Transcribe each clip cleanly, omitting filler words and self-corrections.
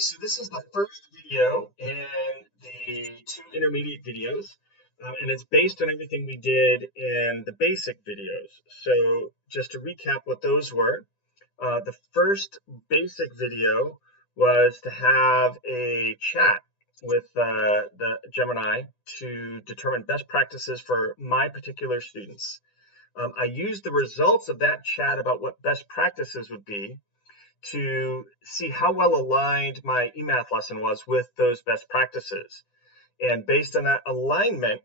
So this is the first video in the two intermediate videos, and it's based on everything we did in the basic videos. So just to recap what those were, the first basic video was to have a chat with the Gemini to determine best practices for my particular students. I used the results of that chat about what best practices would be to see how well aligned my e-math lesson was with those best practices. And based on that alignment,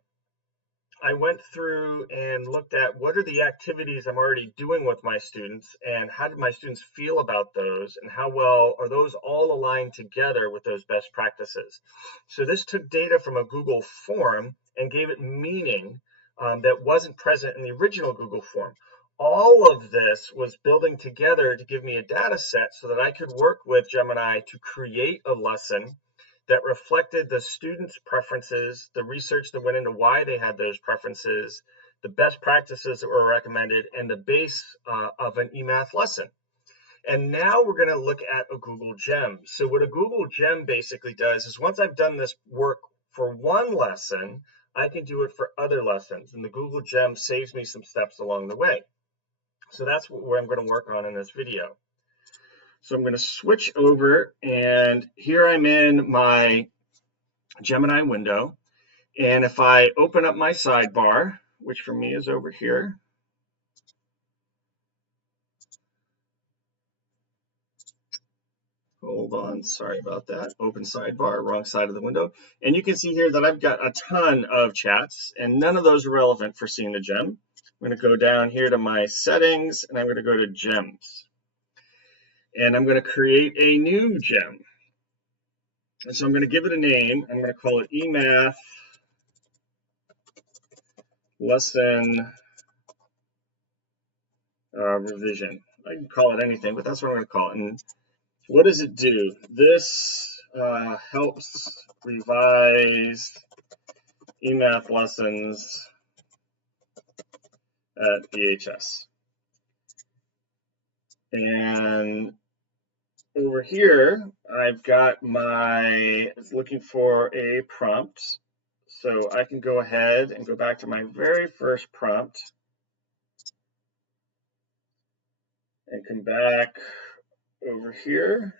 I went through and looked at what are the activities I'm already doing with my students and how did my students feel about those and how well are those all aligned together with those best practices. So this took data from a Google form and gave it meaning that wasn't present in the original Google form. All of this was building together to give me a data set so that I could work with Gemini to create a lesson that reflected the students' preferences, the research that went into why they had those preferences, the best practices that were recommended, and the base of an e-math lesson. And now we're going to look at a Google Gem. So what a Google Gem basically does is once I've done this work for one lesson, I can do it for other lessons. And the Google Gem saves me some steps along the way. So that's what I'm going to work on in this video. So I'm going to switch over, and here I'm in my Gemini window. And if I open up my sidebar, which for me is over here, hold on, sorry about that. Open sidebar, wrong side of the window. And you can see here that I've got a ton of chats, and none of those are relevant for seeing the gem. I'm going to go down here to my settings, and I'm going to go to gems. And I'm going to create a new gem. And so I'm going to give it a name. I'm going to call it eMath Lesson Revision. I can call it anything, but that's what I'm going to call it. And what does it do? This helps revise eMath lessons at VHS. And over here, I've got it's looking for a prompt. So I can go ahead and go back to my very first prompt and come back over here.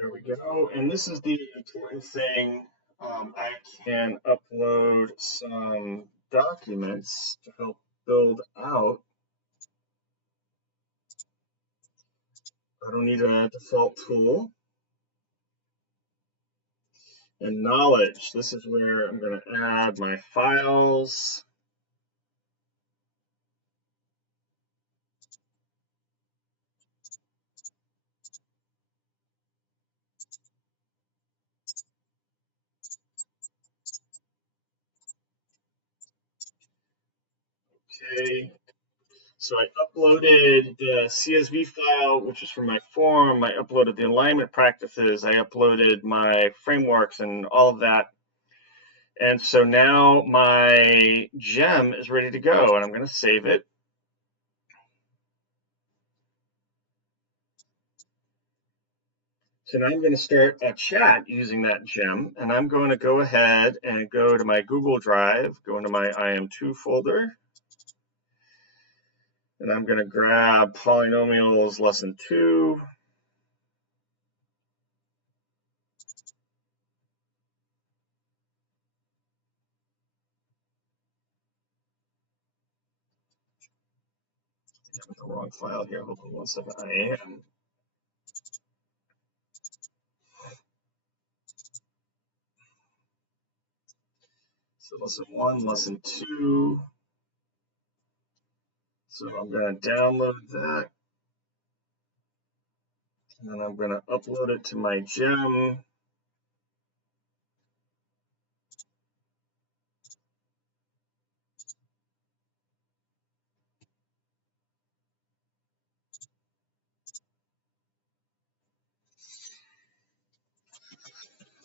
There we go. And this is the important thing. I can upload some documents to help build out. I don't need a default tool. And knowledge, this is where I'm going to add my files. Okay, so I uploaded the CSV file, which is from my form. I uploaded the alignment practices. I uploaded my frameworks and all of that. And so now my gem is ready to go, and I'm going to save it. So now I'm going to start a chat using that gem, and I'm going to go ahead and go to my Google Drive, go into my IM2 folder, and I'm going to grab Polynomials Lesson 2. I have the wrong file here. Hold on 1 second. I am. So lesson 1, lesson 2. So I'm going to download that. And then I'm going to upload it to my gem.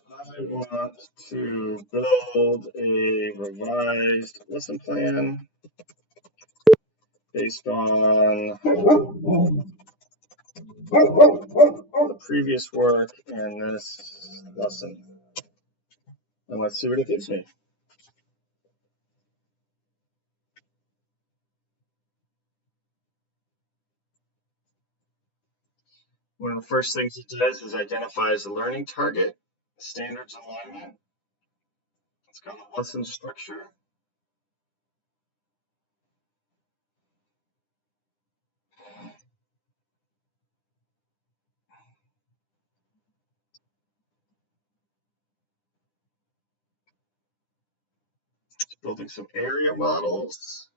I want to build a revised lesson plan based on the previous work in this lesson. And let's see what it gives me. One of the first things it does is identifies the learning target, standards alignment. It's got a lesson structure. It's building some area models.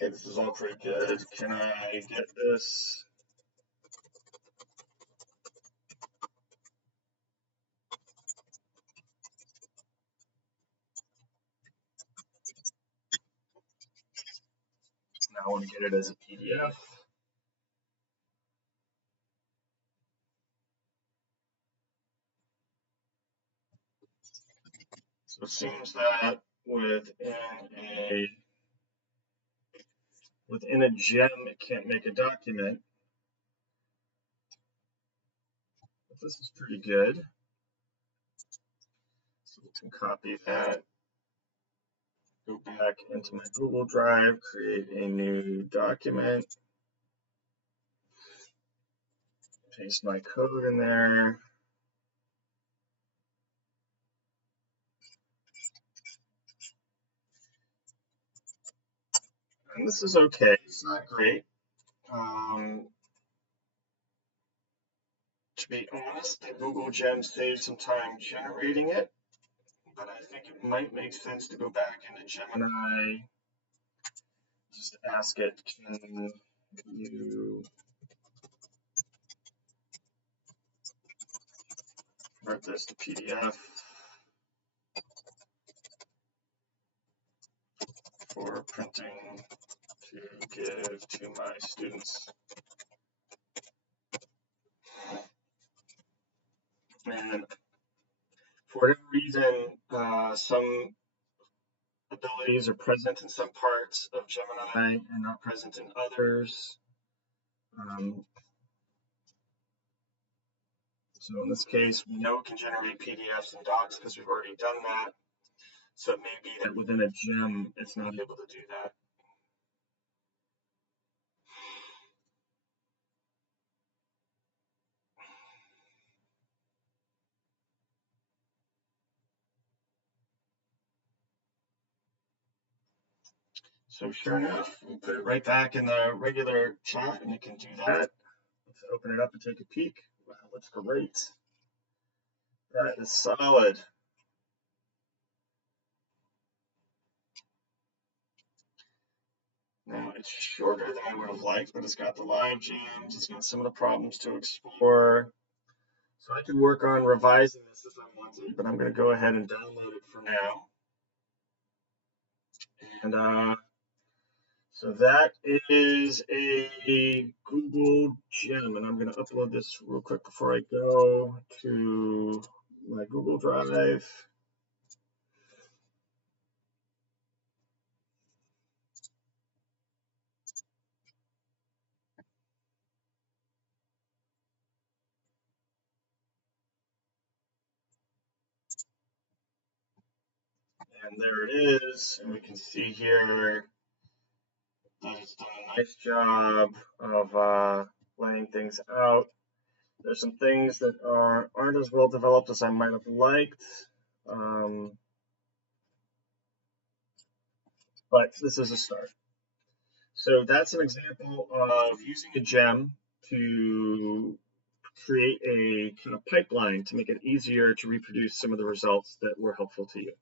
Okay, this is all pretty good. Can I get this? Now I want to get it as a PDF. So it seems that within a gem, it can't make a document. But this is pretty good. So we can copy that, go back into my Google Drive, create a new document, paste my code in there. And this is okay. It's not great. To be honest, the Google Gem saved some time generating it, but I think it might make sense to go back into Gemini, just ask it, can you convert this to PDF for printing to give to my students? And for whatever reason, some abilities are present in some parts of Gemini and not present in others. So in this case, we know it can generate PDFs and docs because we've already done that. So it may be that within a gem, it's not able to do that. So sure enough, we put it right back in the regular chat and it can do that. Let's open it up and take a peek. Wow, that's great. That is solid. Now it's shorter than I would have liked, but it's got the live jams, it's got some of the problems to explore. So I can work on revising this if I want to, but I'm going to go ahead and download it for now. And so that is a Google Gem, and I'm going to upload this real quick before I go to my Google Drive. And there it is, and we can see here that it's done a nice job of laying things out. There's some things that aren't as well developed as I might have liked, but this is a start. So that's an example of using a gem to create a kind of pipeline to make it easier to reproduce some of the results that were helpful to you.